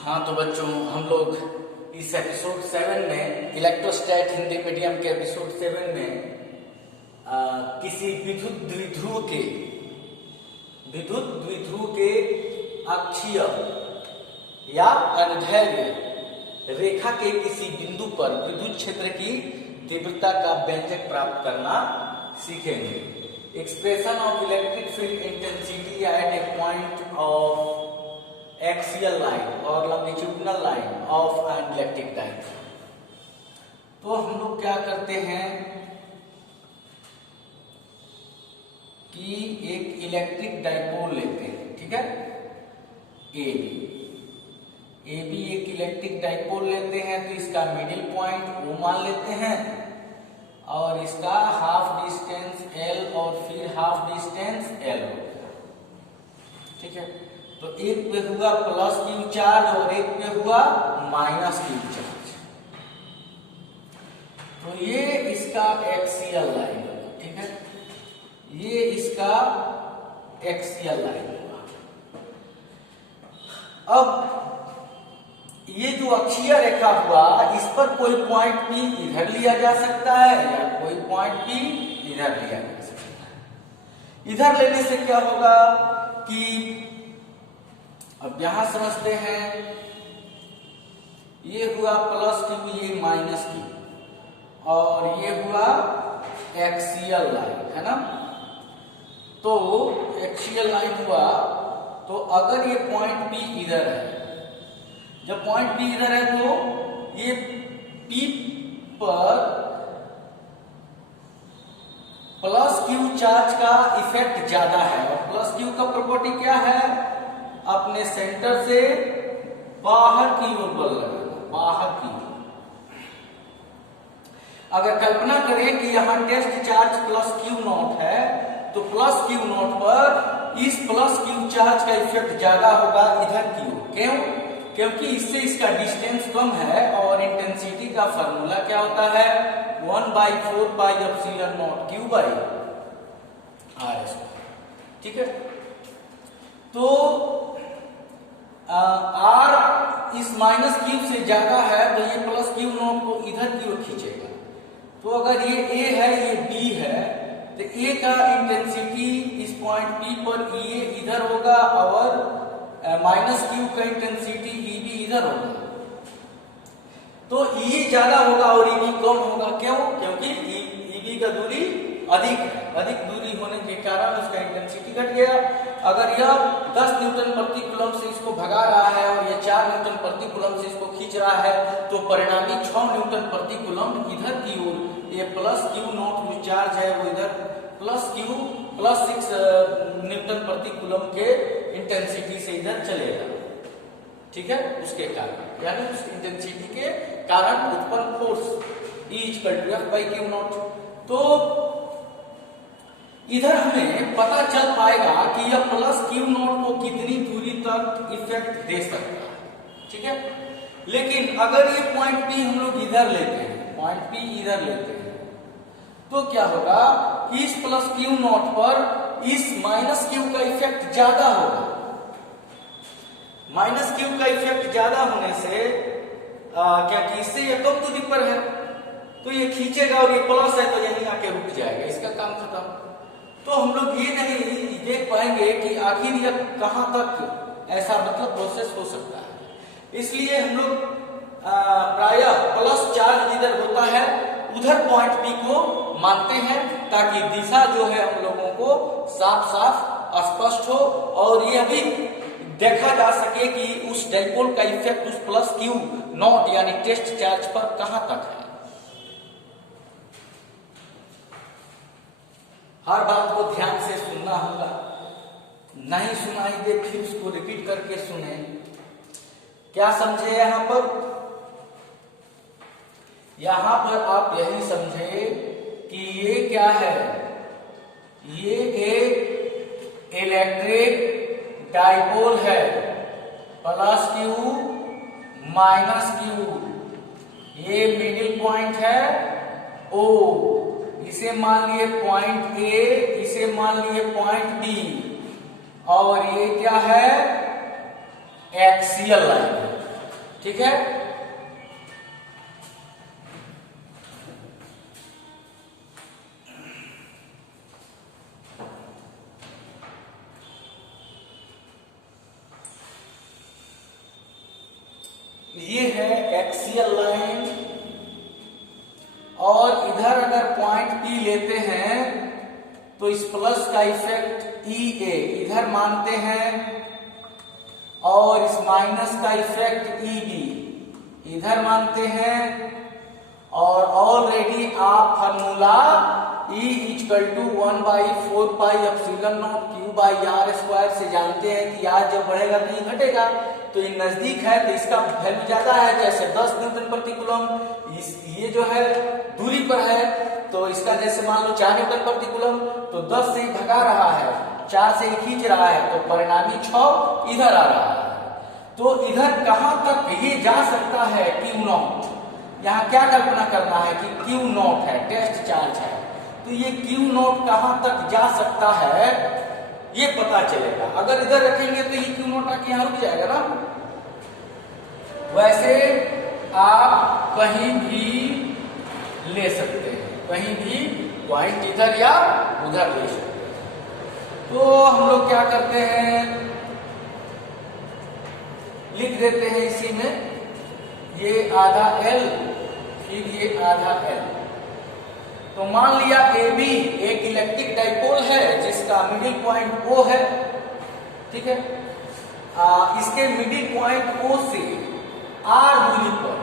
हाँ तो बच्चों, हम लोग इस एपिसोड 7 में इलेक्ट्रोस्टैट हिंदी मीडियम के एपिसोड 7 में किसी विद्युत द्विध्रुव के अक्षीय या अनुदैर्ध्य रेखा के किसी बिंदु पर विद्युत क्षेत्र की तीव्रता का व्यंजक प्राप्त करना सीखेंगे। Expression of electric field intensity at a point of axial line और longitudinal line of an electric dipole. तो हम लोग क्या करते हैं कि एक इलेक्ट्रिक डाइपोल लेते हैं, ठीक है, ए बी एक इलेक्ट्रिक डाइपोल लेते हैं। तो इसका मिडिल पॉइंट O मान लेते हैं और इसका हाफ डिस्टेंस L और फिर हाफ डिस्टेंस L हो गया, ठीक है। तो एक पे हुआ प्लस क्यू चार्ज और एक पे हुआ माइनस क्यू चार्ज। तो ये इसका एक्सियल लाइन होगा, ठीक है, ये इसका एक्सियल लाइन होगा। अब ये जो अक्षीय रेखा हुआ, इस पर कोई पॉइंट P इधर लिया जा सकता है या कोई पॉइंट P इधर लिया जा सकता है। इधर लेने से क्या होगा कि अब यहां समझते हैं, ये हुआ प्लस क्यू, ये माइनस क्यू और ये हुआ एक्सियल लाइन, है ना। तो एक्सियल लाइन हुआ, तो अगर ये पॉइंट P इधर है, जब पॉइंट P इधर है तो ये P पर प्लस क्यू चार्ज का इफेक्ट ज्यादा है और प्लस क्यू का प्रॉपर्टी क्या है, अपने सेंटर से बाहर की ओर बल लगाना, बाहर की ओर। अगर कल्पना करें कि यहां test charge plus Q naught है, तो प्लस क्यू नॉट पर इस प्लस क्यू चार्ज का इफेक्ट ज्यादा होगा इधर की ओर। क्यों? क्योंकि इससे इसका डिस्टेंस कम है और इंटेंसिटी का फार्मूला क्या होता है, 1/4πε0q/r², ठीक है। तो R इस माइनस क्यू से ज्यादा है तो ये प्लस क्यू नॉट को इधर की ओर खींचेगा। तो अगर ये A है, ये B है, तो A का इंटेंसिटी इस पॉइंट P पर ये इधर होगा और माइनस क्यू का इंटेंसिटी EB इधर होगा। तो E ज्यादा होगा और EB कम होगा। क्यों? क्योंकि EB का दूरी अधिक दूरी होने के कारण उसका इंटेंसिटी घट गया। अगर यह 10 न्यूटन प्रति कूलम से इसको भगा रहा है और यह 4 न्यूटन प्रति कूलम से इसको खींच रहा है, तो परिणामी 6 न्यूटन प्रति कूलम इधर की ओर, ये प्लस क्यू नॉट जो चार्ज है वो इधर प्लस 6 न्यूटन प्रति कूलम के इंटेंसिटी से इधर चलेगा, ठीक है। उसके कारण, यानी उस इंटेंसिटी के कारण उत्पन्न फोर्स E=F/Q0। तो इधर हमें पता चल पाएगा कि यह प्लस क्यू नॉट को कितनी दूरी तक इफेक्ट दे सकता है, ठीक है। लेकिन अगर ये पॉइंट P हम लोग इधर लेते हैं, पॉइंट P इधर लेते हैं, तो क्या होगा, इस प्लस क्यू नॉट पर इस माइनस क्यू का इफेक्ट ज्यादा होगा। माइनस क्यू का इफेक्ट ज्यादा होने से क्या कि इससे ये कम दूरी पर है, तो ये खींचेगा और ये प्लस है तो यहीं आके रुक जाएगा, इसका काम खत्म। तो हम लोग ये नहीं देख पाएंगे कि आखिर यह कहां तक ऐसा मतलब प्रोसेस हो सकता है। इसलिए हम लोग प्रायः प्लस चार्ज जिधर होता है उधर पॉइंट P को मानते हैं, ताकि दिशा जो है हम लोगों को साफ स्पष्ट हो और यह भी देखा जा सके कि उस डाइपोल का इफेक्ट उस प्लस क्यू नॉट यानी टेस्ट चार्ज पर कहां तक है। हर बात को ध्यान से सुनना होगा, नहीं सुनाई दे फिर उसको रिपीट करके सुने। क्या समझे यहां पर? यहां पर आप यही समझे कि ये क्या है, ये एक इलेक्ट्रिक डाइपोल है, प्लस क्यू माइनस क्यू, ये मिडिल पॉइंट है O, इसे मान लिए पॉइंट A, इसे मान लिए पॉइंट B, और ये क्या है, एक्सियल लाइन है। ठीक है। ये है एक्सियल लाइन, और इधर अगर पॉइंट P लेते हैं तो इस प्लस का इफेक्ट EA इधर मानते हैं, और इस माइनस का इफेक्ट EB इधर मानते हैं। और ऑलरेडी आप फार्मूला E = 1/4πε0 Q/r² से जानते हैं कि r जब बढ़ेगा तो ये घटेगा, तो ये नजदीक है तो इसका वैल्यू ज्यादा है, जैसे 10 न्यूटन प्रति कूलम। ये जो है दूरी पर है, तो इसका जैसे मान लो 4 न्यूटन प्रति कूलम, तो 10 से ही भगा रहा है, 4 से ही खींच रहा है, तो परिणामी 6 इधर आ रहा है। तो इधर कहां तक ये जा सकता है Q0। यहाँ क्या कल्पना करना है कि Q0 है, टेस्ट चार्ज है, तो ये Q0 कहां तक जा सकता है ये पता चलेगा। अगर इधर रखेंगे तो ये Q0 आके यहाँ रुक जाएगा ना। वैसे आप कहीं भी ले सकते हैं, कहीं भी पॉइंट इधर या उधर ले सकते हैं। तो हम लोग क्या करते हैं, लिख देते हैं इसी में, ये आधा L फिर ये आधा L। तो मान लिया AB एक इलेक्ट्रिक डाइपोल है जिसका मिडिल पॉइंट O है, ठीक है। इसके मिडिल पॉइंट O से R दूरी पर,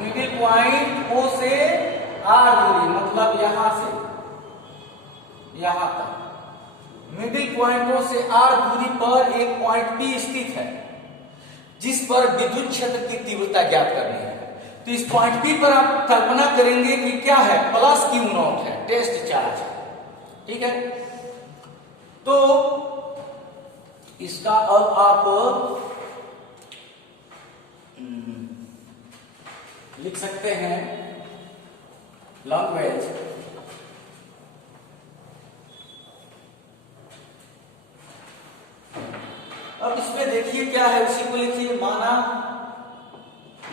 मिडिल पॉइंट O से R दूरी मतलब यहां से यहां तक, मिडिल पॉइंट O से R दूरी पर एक पॉइंट P स्थित है जिस पर विद्युत क्षेत्र की तीव्रता ज्ञात करनी है। तो इस पॉइंट P पर आप कल्पना करेंगे कि क्या है, प्लस Q0 है, टेस्ट चार्ज है, ठीक है। तो इसका अब आप लिख सकते हैं लैंग्वेज, अब इसमें देखिए क्या है, उसी को लिखिए।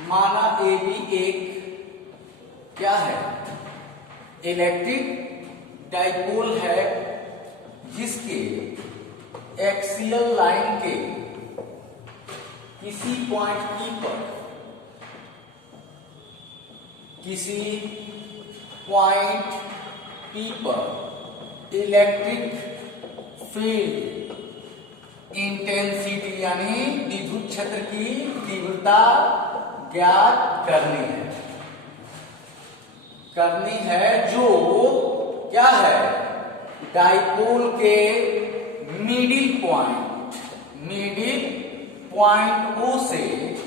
माना AB एक क्या है, इलेक्ट्रिक डाइपोल है जिसके एक्सियल लाइन के किसी पॉइंट P पर, किसी पॉइंट P पर इलेक्ट्रिक फील्ड इंटेंसिटी यानी विद्युत क्षेत्र की तीव्रता ज्ञात करनी है जो क्या है, डाइपोल के मिडिल पॉइंट O से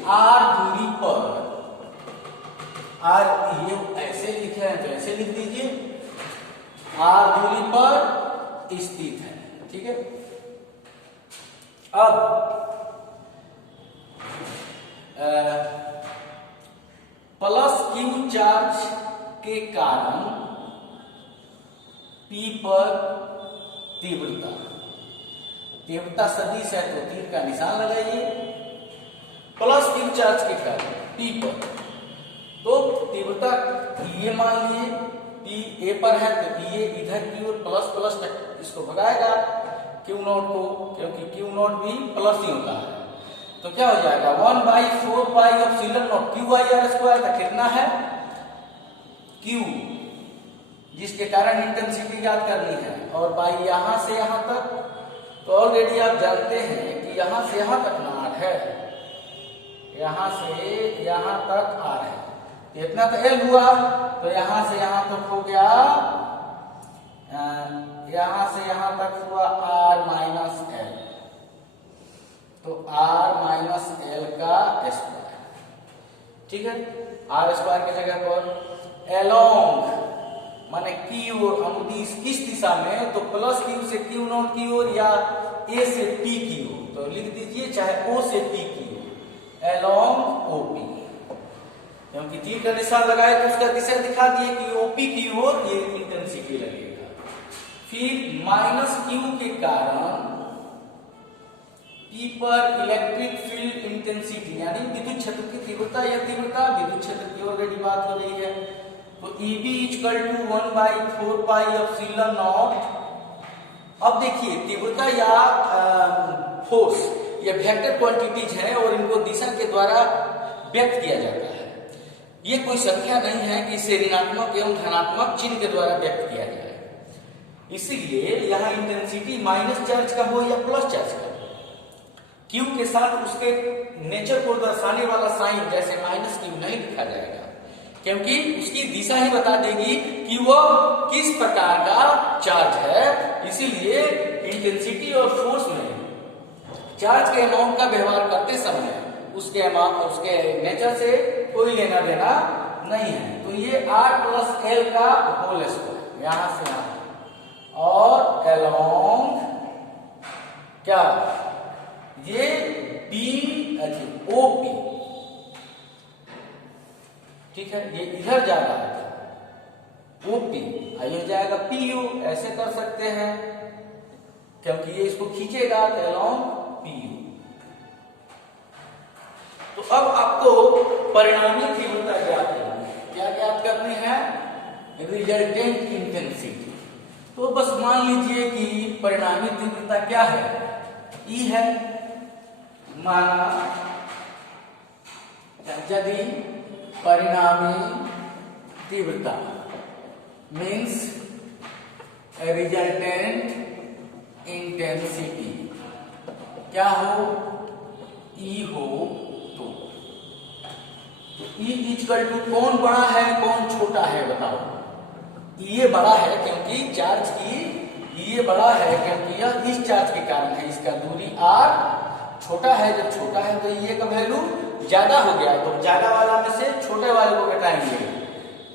R दूरी पर, R ये ऐसे लिखे हैं तो ऐसे लिख दीजिए, R दूरी पर स्थित है, ठीक है। अब प्लस Q चार्ज के कारण P पर तीव्रता सदिश है तो तीर का निशान लगाइए। प्लस Q चार्ज के कारण P पर, तो तीव्रता ये मान लिए P A पर है तो ये इधर की ओर प्लस इसको भगाएगा Q0 को, क्योंकि Q0 भी प्लस ही होता है। तो क्या हो जाएगा 1/4πε0 Q/r² का कितना है Q, जिसके कारण इंटेंसिटी ज्ञात करनी है, और बाई यहां से यहां तक, तो ऑलरेडी आप जानते हैं कि यहां से यहां तक ना R है, यहां से यहां तक R है, इतना तो L हुआ, तो यहां से यहां तक हो गया, यहां से यहां तक हुआ R-L, तो R-L का स्क्वायर, ठीक है। R² की जगह पर along माने की ओर, हम किस दिशा में, तो प्लस Q से Q0 की ओर या A से P की ओर, तो लिख दीजिए चाहे O से P की ओर, along OP, क्योंकि तीर का निशान लगाए तो उसका दिशा दिखा दिए कि OP की ओर ये इंटेंसिटी लगेगा। फिर माइनस Q के कारण P पर इलेक्ट्रिक फील्ड इंटेंसिटी यानी विद्युत क्षेत्र की तीव्रता या तीव्रता विद्युत क्षेत्र की ऑलरेडी बात हो रही है। तो Eb equal to 1/4 pi epsilon naught. अब देखिए तीव्रता या फोर्स ये वेक्टर क्वांटिटीज है और इनको दिशा के द्वारा व्यक्त किया जाता है। ये कोई संख्या नहीं है कि इसे ऋणात्मक एवं धनात्मक चिन्ह के द्वारा व्यक्त किया जाए। इसीलिए यहाँ इंटेंसिटी माइनस चार्ज का हो या प्लस चार्ज का, क्यू के साथ उसके नेचर को दर्शाने वाला साइन जैसे माइनस क्यू नहीं लिखा जाएगा, क्योंकि उसकी दिशा ही बता देगी कि वह किस प्रकार का चार्ज है। इसीलिए इंटेंसिटी और फोर्स में चार्ज के अमाउंट का व्यवहार करते समय उसके नेचर से कोई लेना देना नहीं है। तो ये R प्लस एल का होल स्क्वायर यहां से यहां और अलोंग क्या ये बी OP, ठीक है, ये इधर जा रहा है OP, ये जाएगा PU, ऐसे कर सकते हैं क्योंकि ये इसको खींचेगा तो अलोंग PU। तो अब आपको परिणामी तीव्रता ज्ञात करनी है। क्या ज्ञात करनी है? Resultant intensity. तो बस मान लीजिए कि परिणामी तीव्रता क्या है? E है। माना यदि परिणामी तीव्रता मीन्स रिजल्टेंट इंटेंसिटी क्या हो? E हो तो E इक्वल टू कौन बड़ा है कौन छोटा है बताओ? ये बड़ा है क्योंकि चार्ज की ये बड़ा है क्योंकि यह इस चार्ज के कारण है, इसका दूरी r छोटा है। जब छोटा है तो ये का वैल्यू ज्यादा हो गया, तो ज्यादा वाला में से छोटे वाले को घटाएंगे,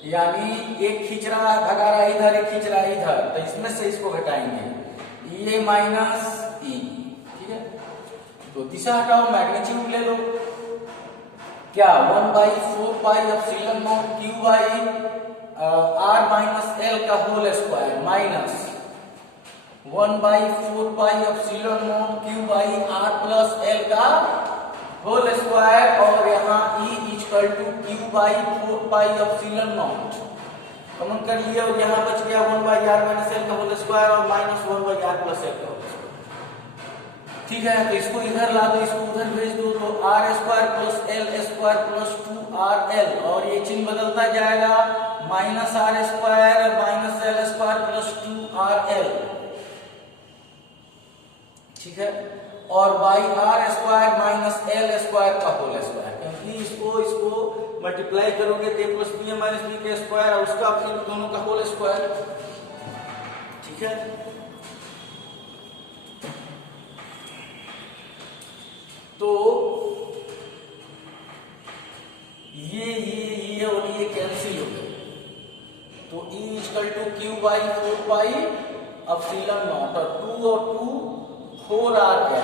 यानी एक खींच रहा है भगा रहा है इधर, एक खींच रहा है इधर, तो इसमें से इसको घटाएंगे ये माइनस E, ठीक है। तो दिशा हटाओ, मैग्नीट्यूड ले लो, क्या 1/4 pi epsilon naught Q by R minus L का whole square minus 1/4 pi epsilon naught Q by R plus L का होल स्क्वायर, और यहाँ E equal to Q by 4 pi epsilon naught common कर लिया और यहाँ बच गया 1/R माइनस L का होल स्क्वायर और माइनस 1/R प्लस L का होल स्क्वायर, ठीक है। तो इसको इधर ला दो, इसको उधर भेज दो, तो R square plus L square plus 2RL, और ये चिन्ह बदलता जाएगा minus R square minus L square plus 2RL, ठीक है। और by R square minus L square का होल स्क्वायर, क्योंकि इसको मल्टीप्लाई करोगे तो प्लस बी माइनस बी के स्क्वायर और उसका फिर दोनों का होल स्क्वायर, ठीक है। तो ये और ये कैंसिल हो गए, तो E equal to Q by 4 pi epsilon naught, और 2 और 2 4R है,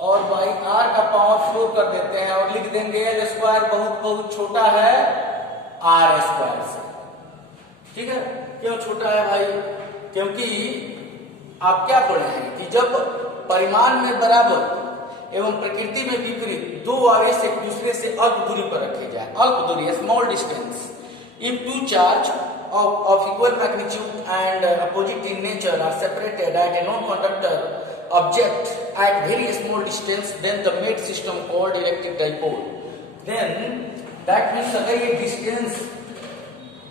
और बाई R का पावर 4 कर देते हैं और लिख देंगे L स्क्वायर बहुत बहुत छोटा है R स्क्वायर से, ठीक है। क्यों छोटा है भाई? क्योंकि आप क्या पढ़े हैं कि जब परिमाण में बराबर एवं प्रकृति में विपरीत दो आवेश एक दूसरे से अल्प दूरी पर रखे जाए, अल्प दूरी small distance, if two charge of equal magnitude and opposite in nature are separated at a non-conductor object at very small distance, then the made system called electric dipole. Then that means अगर ये distance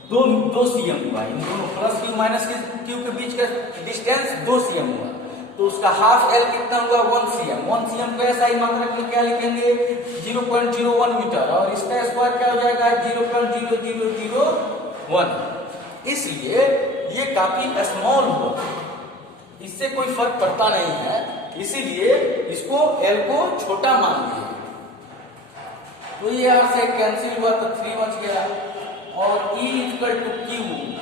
दो cm हुआ, इन दोनों plus Q minus Q के बीच का distance 2 cm हुआ, तो उसका हाफ L कितना हुआ 1 cm। 1 cm का SI मात्रक में क्या लिखेंगे 0.01 मीटर, और इसका स्क्वायर क्या हो जाएगा 0.0001। इसलिए ये काफी स्मॉल हुआ, इससे कोई फर्क पड़ता नहीं है, इसीलिए इसको L को छोटा मान लिया। तो ये R से कैंसिल हुआ तो 3 बच गया, और E equal to Q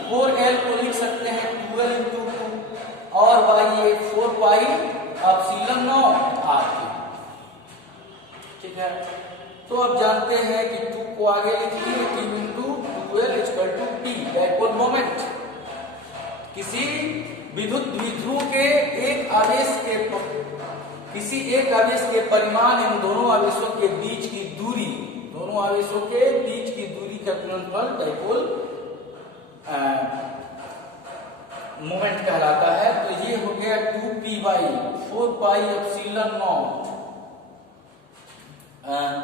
4L को लिख सकते हैं 12 इंटू 2, और बाई ये 4 पाई एप्सिलॉन नॉट R, ठीक है। तो अब जानते हैं कि 2 को आगे लिख लिए, Q into 12 equal to P dipole moment. किसी विद्युत द्विध्रुव के एक आवेश के किसी एक आवेश के परिमाण इन दोनों आवेशों के बीच की दूरी, दोनों आवेशों के बीच की दूरी का गुणनफल डाइपोल मोमेंट कहलाता है। तो ये हो गया 2p by 4 pi epsilon naught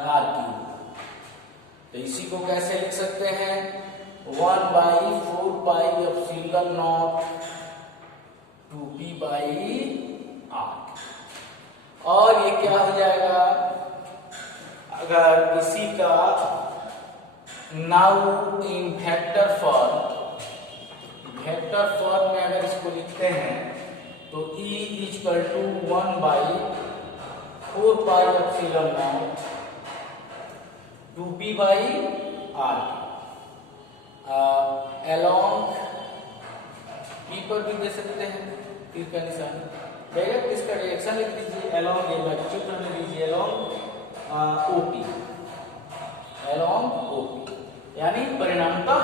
R cube. तो इसी को कैसे लिख सकते हैं, 1 by 4 pi epsilon naught 2p by R. और ये क्या हो जाएगा, अगर इसी का now in vector form, vector form में अगर इसको लिखते हैं तो E equal to 1 by 4 pi epsilon naught 2p by R. Along P पर भी दे सकते हैं, तीर का निशान, डायरेक्ट इसका डायरेक्शन लिख दीजिए, अलोंग ये मैग्नीट्यूड ले लीजिए, अलोंग OP, अलोंग OP, यानी परिणामतः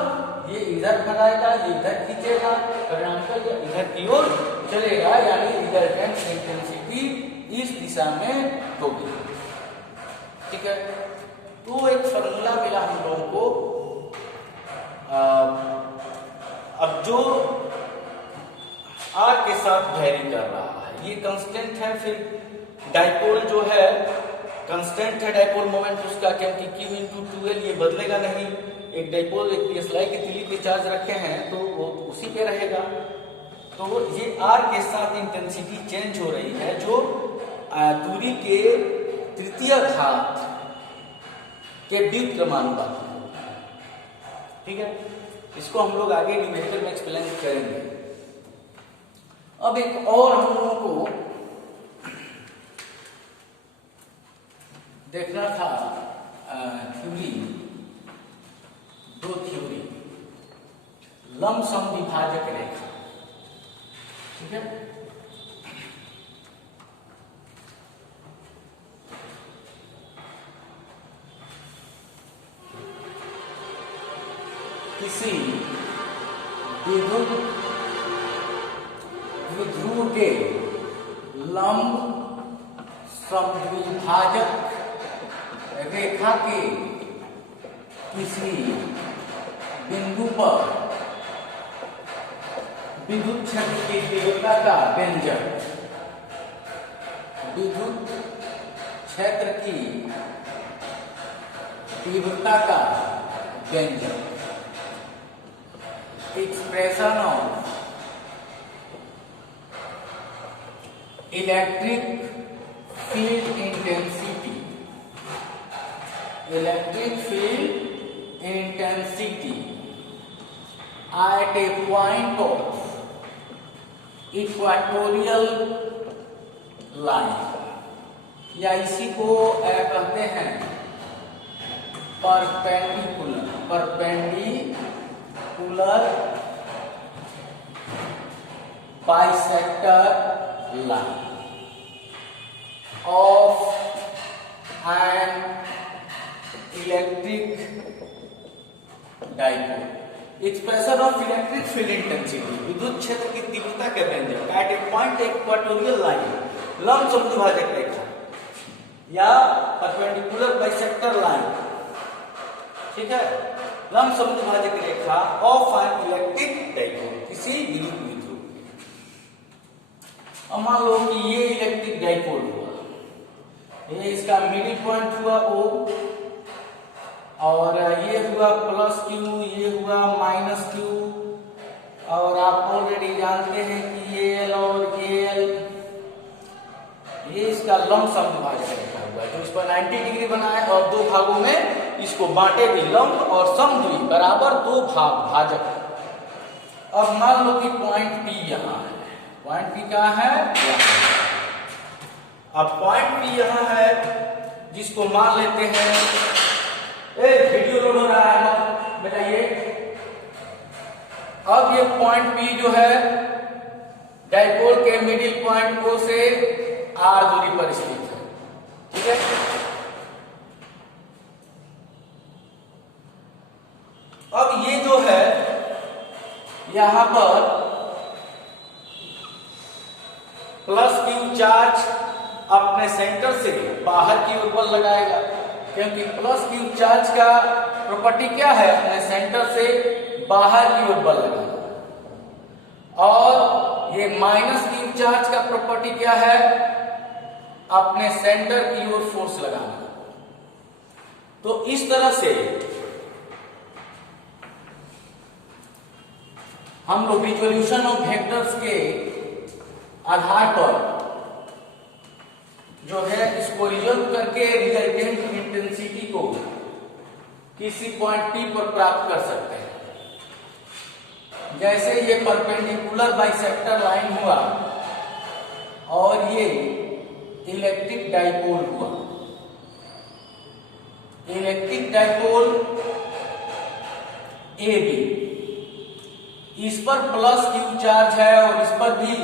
ये इधर बनाएगा, ये इधर खींचेगा, परिणामतः ये इधर की ओर चलेगा, यानी रिजल्टेंट इंटेंसिटी इस दिशा में होगी। ठीक है, तो एक फॉर्मूला मिला हम लोगों को। अब जो आर के साथ वेरी कर रहा है, ये कांस्टेंट है, फिर डाइपोल जो है कांस्टेंट है, डाइपोल मोमेंट उसका, क्योंकि Q इंटू 2L ये बदलेगा नहीं। एक डाइपोल एक पीएसएलआई की तीली पे चार्ज रखे हैं तो वो उसी पे रहेगा। तो ये आर के साथ इंटेंसिटी चेंज हो रही है, जो दूरी के तृतीय घात के व्युत्क्रमानुपाती। ठीक है, इसको हम लोग आगे न्यूमेरिकल में एक्सप्लेन करेंगे। अब एक और हम लोगों को देखना था थ्योरी, दो थ्योरी, लंबसम विभाजक रेखा। ठीक है, किसी विद्युत विध्रुव के लंब समद्विभाजक रेखा के किसी बिंदु पर विद्युत क्षेत्र की तीव्रता का व्यंजक, विद्युत क्षेत्र की तीव्रता का व्यंजक, expression of electric field intensity, electric field intensity at a point of equatorial line, या इसी को कहते हैं perpendicular, perpendicular bisector line of an electric dipole. Expression of electric field intensity, विद्युत क्षेत्र की तीव्रता के व्यंजक eight a point equatorial line, लंब समद्विभाजक रेखा या परपेंडिकुलर बाइसेक्टर लाइन। ठीक है, लंब समद्विभाजक रेखा ऑफ एन इलेक्ट्रिक डाइपोल, किसी विद्युत विध्रुव। अब मान लो कि ये इलेक्ट्रिक डाइपोल हुआ, ये इसका मिडिल पॉइंट हुआ O, और ये हुआ प्लस Q, ये हुआ माइनस Q, और आप ऑलरेडी जानते हैं कि ये L और ये L, ये इसका लंब समद्विभाजक रेखा हुआ जो इस पर 90 डिग्री बना है, और दो भागों में इसको बांटे भी, लंब और समद्वि बराबर दो भाग भाजक। अब मान लो कि पॉइंट P यहाँ है, पॉइंट P कहाँ है, यहाँ। अब पॉइंट P यहाँ है, जिसको मान लेते हैं, वीडियो लोड हो रहा है बताइए। अब ये पॉइंट P जो है डाइपोल के मिडिल पॉइंट O से R दूरी पर स्थित है। ठीक है, अब ये जो है यहां पर प्लस Q चार्ज अपने सेंटर से बाहर की ओर बल लगाएगा, क्योंकि प्लस क्यू चार्ज का प्रॉपर्टी क्या है, अपने सेंटर से बाहर की ओर बल लगाना। और ये माइनस क्यू चार्ज का प्रॉपर्टी क्या है, अपने सेंटर की ओर फोर्स लगाना। तो इस तरह से हम लोग रिजोल्यूशन ऑफ वेक्टर्स के आधार पर जो है इसको रिजोल्व करके रिजल्टेंट इंटेंसिटी को किसी पॉइंट P पर प्राप्त कर सकते हैं। जैसे ये परपेंडिकुलर बाइसेक्टर लाइन हुआ और ये इलेक्ट्रिक डाइपोल हुआ। इलेक्ट्रिक डाइपोल AB, इस पर प्लस क्यू चार्ज है और इस पर भी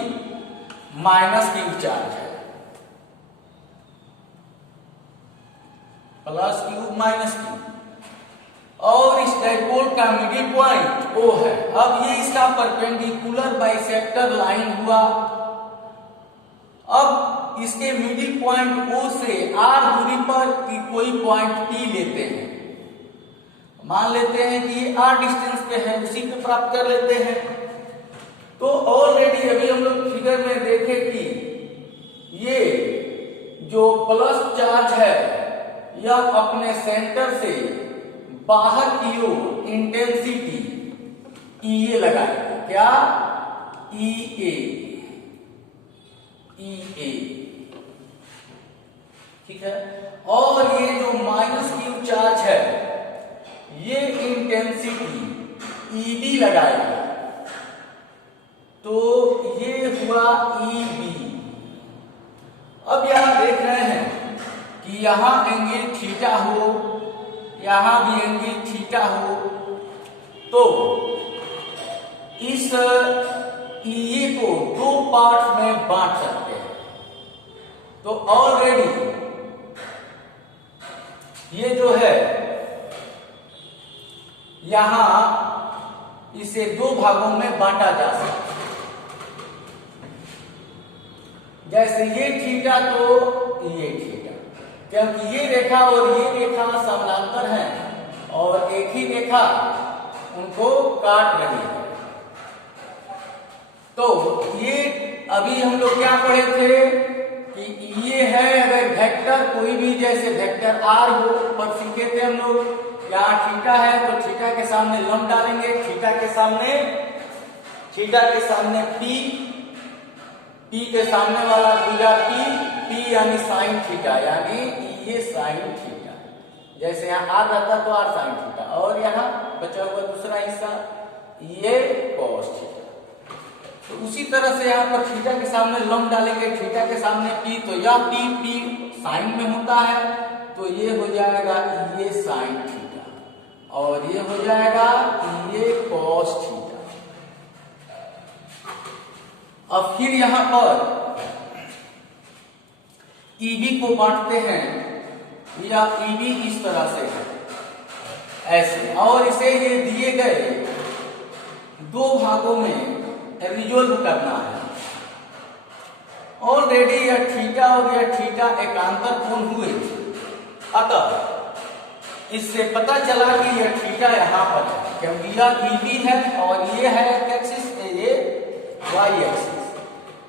माइनस क्यू चार्ज है, प्लस क्यू माइनस क्यू, और इस डाइपोल का मिडिल पॉइंट O है। अब ये इसका परपेंडिकुलर बाइसेक्टर लाइन हुआ। अब इसके मिडिल पॉइंट O से R दूरी पर कोई पॉइंट P लेते हैं। मान लेते हैं कि ये R डिस्टेंस पे है, उसी पे प्राप्त कर लेते हैं। तो ऑलरेडी अभी हम लोग फिगर में देखे कि ये जो प्लस चार्ज है यह अपने सेंटर से बाहर की ओर इंटेंसिटी EA लगाएगा। क्या? EA, EA, ठीक है। और ये जो माइनस क्यू चार्ज है ये इंटेंसिटी EB लगाएगा। तो ये हुआ EB। अब यहां देख रहे हैं कि यहां एंगल थीटा हो, यहां भी एंगल थीटा हो, तो इस EA को दो पार्ट में बांट सकते हैं। तो ऑलरेडी ये जो है यहां इसे दो भागों में बांटा जा सकता है। जैसे ये थीटा तो ये थीटा, क्योंकि ये रेखा और ये रेखा समानांतर हैं और एक ही रेखा उनको काट रही है। तो ये अभी हम लोग क्या पढ़े थे कि ये है अगर वेक्टर कोई भी, जैसे वेक्टर R हो, पर सीखे थे हम लोग यहाँ थीटा है तो थीटा के सामने लंब डालेंगे, थीटा के सामने P के सामने वाला भुजा P यानी साइन थीटा, यानी ये साइन थीटा। जैसे यहाँ R रहता तो R साइन थीटा, और यहाँ बचा हुआ दूसरा हिस्सा ये कॉस थीटा। तो उसी तरह से यहाँ पर थीटा के सामने लंब डालेंगे, थीटा के सामने P, तो यह P साइन में होता है, तो ये हो जाएगा ये साइन थीटा और ये हो जाएगा ये कॉस थीटा। अब फिर यहां पर EB को बांटते हैं, या EB इस तरह से है ऐसे, और इसे ये दिए गए दो भागों में रिजोल्व करना है। ऑलरेडी यह थीटा और यह थीटा एकांतर कोण हुए, अतः इससे पता चला कि यह थीटा यहाँ पर है, क्योंकि यह EB है और ये है एक्सिस, ये y एक्सिस।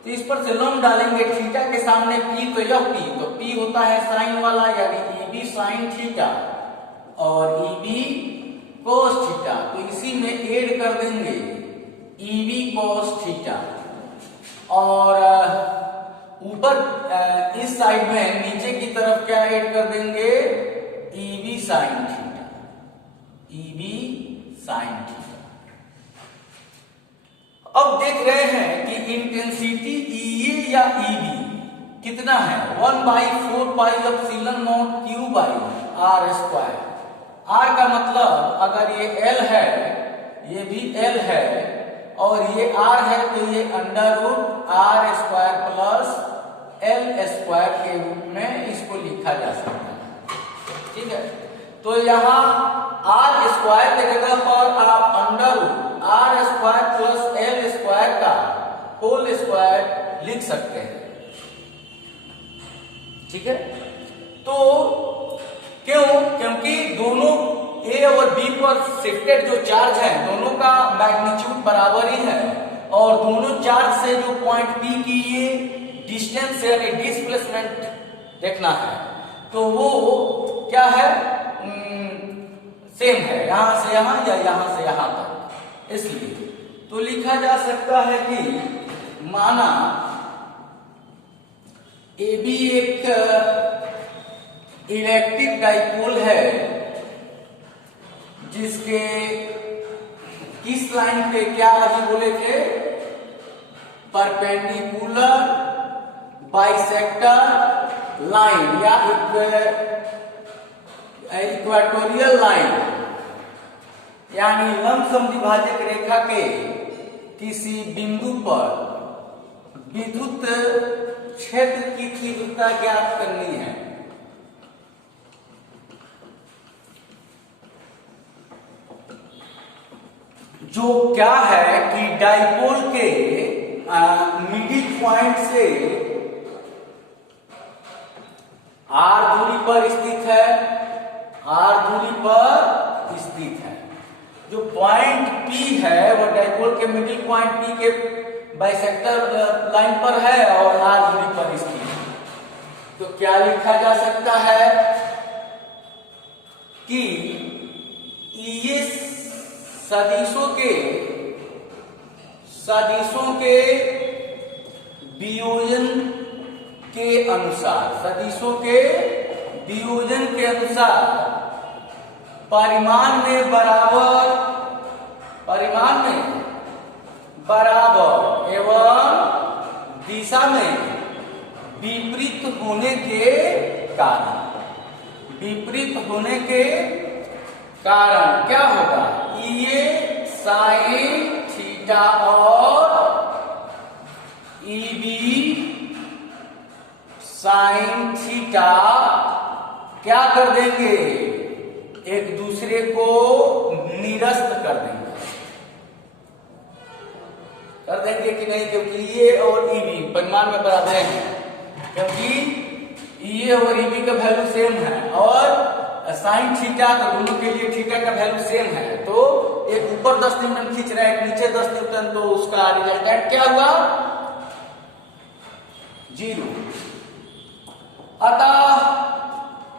तो इस पर से लंब डालेंगे, थीटा के सामने P, तो यह P, तो P होता है साइन वाला, यानी EB साइन थीटा और EB कोस थीटा। तो इसी में ऐड कर देंगे EB कोस थीटा, और ऊपर इस साइड में नीचे की तरफ क्या ऐड कर देंगे EB sine theta, EB sine theta. अब देख रहे हैं कि इंटेंसिटी EA या EB कितना है, 1/4πε0 Q/r²। R का मतलब अगर ये L है, ये भी L है और ये R है, तो ये √r² + L² के रूप में इसको लिखा जा सकता है। ठीक है, तो यहाँ r² की जगह पर आप √r² + L² का होल स्क्वायर लिख सकते हैं। ठीक है। तो क्यों? क्योंकि दोनों ए और बी पर शिफ्टेड जो चार्ज है दोनों का मैग्नीट्यूड बराबर ही है, और दोनों चार्ज से जो पॉइंट पी की ये डिस्टेंस यानी डिस्प्लेसमेंट देखना है, तो वो क्या है, सेम है, यहां से यहां या यहां से यहां तक। इसलिए तो लिखा जा सकता है कि माना ए बी एक इलेक्ट्रिक डाइपोल है जिसके किस लाइन पे, क्या अभी बोले थे, परपेंडिकुलर बाइसेक्टर लाइन या इक्वेटोरियल लाइन, यानी लंबसम द्विभाजक रेखा के किसी बिंदु पर विद्युत क्षेत्र की तीव्रता ज्ञात करनी है। जो क्या है कि डाइपोल के मिडिल पॉइंट से आर दूरी पर स्थित है, आर दूरी पर स्थित है। जो पॉइंट पी है वह डाइपोल के मिडिल पॉइंट पी के बाइसेक्टर लाइन पर है और आर दूरी पर स्थित है। तो क्या लिखा जा सकता है कि ये सदिशों के वियोजन के अनुसार, सदिशों के वियोजन के अनुसार परिमाण में बराबर एवं दिशा में विपरीत होने के कारण क्या होगा, ये साइन थीटा और ईबी साइन थीटा क्या कर देंगे, एक दूसरे को निरस्त कर देंगे कि नहीं, क्योंकि ये और ईबी परिमाण में बराबर हैं, क्योंकि ये और ईबी का वैल्यू सेम है और साइन थीटा तो दोनों के लिए थीटा का वैल्यू सेम है। तो एक ऊपर 10 न्यूटन खींच रहा है, एक नीचे 10 न्यूटन, तो उसका रिजल्टेंट क्या हुआ, 0। अतः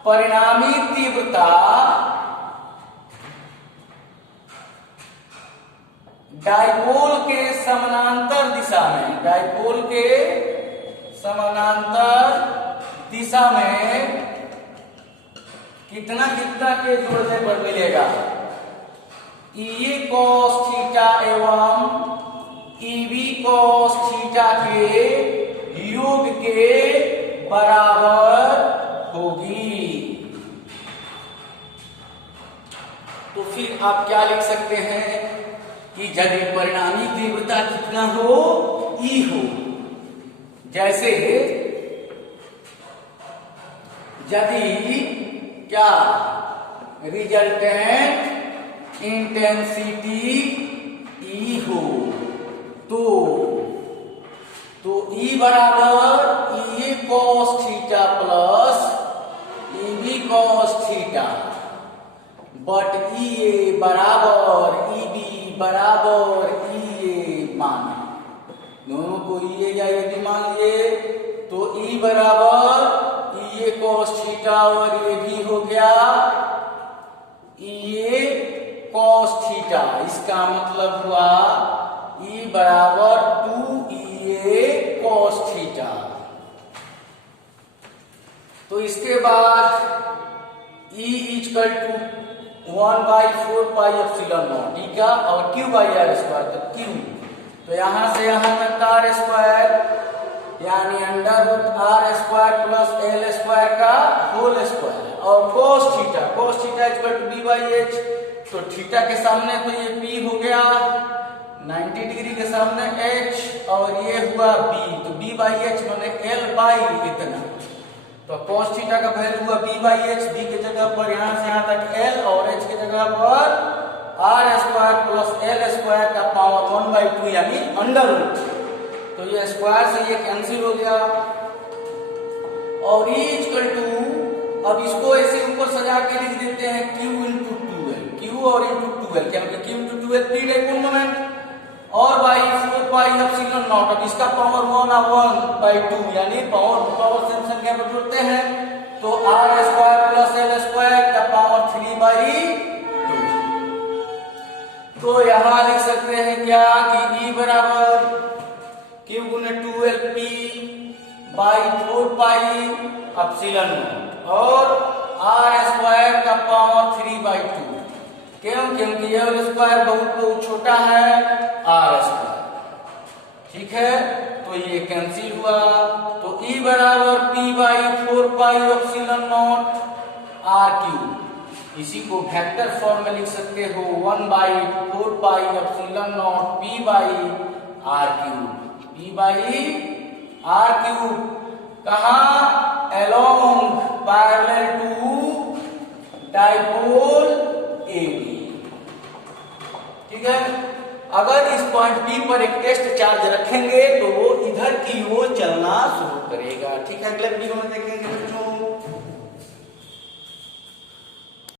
परिणामी तीव्रता डाइपोल के समानांतर दिशा में कितना के जोड़ने पर मिलेगा, ई कॉस थीटा एवं ईबी कॉस थीटा के योग के बराबर होगी। तो फिर आप क्या लिख सकते हैं कि यदि परिणामी तीव्रता कितना हो, ई हो, जैसे यदि क्या रिजल्टेंट इंटेंसिटी ई हो तो ई बराबर E cos theta plus EB cos theta, but E A बराबर ईबी बराबर ई ए मान, दोनों को ई ए या ईबी मान लिए तो ई बराबर ये cos थीटा और ये भी हो गया ये cos थीटा। इसका मतलब हुआ E बराबर 2EA cos थीटा। तो इसके बाद E equal to 1/4 pi epsilon naught E का और Q बाई आर स्क्वायर, तो Q, तो यहां से यहां तक का आर स्क्वायर यानी under root R square plus L square का होल स्क्वायर, और cos theta equal to B by H, तो थीटा के सामने तो ये पी हो गया 90 डिग्री के सामने h, और ये हुआ b, तो b बाई एच मैंने l बाई इतना, तो cos थीटा का वैल्यू हुआ b बाई एच, b के जगह पर यहां से यहां तक l और h के जगह पर R square plus L square का पावर 1/2 यानी अंडर रूट, तो ये स्क्वायर से ये कैंसिल हो गया और E इक्वल टू, अब इसको ऐसे ऊपर सजा के लिख देते हैं Q इंटू 2L, Q और इंटू 2L, क्या मतलब Q into 2L P dipole moment और बाई 4 पाई एप्सिलॉन नॉट। अब इसका पावर 1/2 यानी पावर से संख्या पर जोड़ते हैं तो R square plus L square का पावर 3/2। तो यहां लिख सकते हैं क्या कि E बराबर Q गुने 2LP बाई 4 पाई एप्सिलॉन और R स्क्वायर का पावर 3/2। क्यों? क्योंकि L स्क्वायर बहुत छोटा है R स्क्वायर, ठीक है, तो ये कैंसिल हुआ। तो E बराबर P by 4 pi epsilon not R cube, इसी को वेक्टर फॉर्म में लिख सकते हो 1/4 pi epsilon not P by R cube, P by R cube कहाँ? along parallel to dipole AB, ठीक है। अगर इस पॉइंट P पर एक टेस्ट चार्ज रखेंगे तो वो इधर की ओर चलना शुरू करेगा, ठीक है। अगले वीडियो में देखेंगे बच्चों।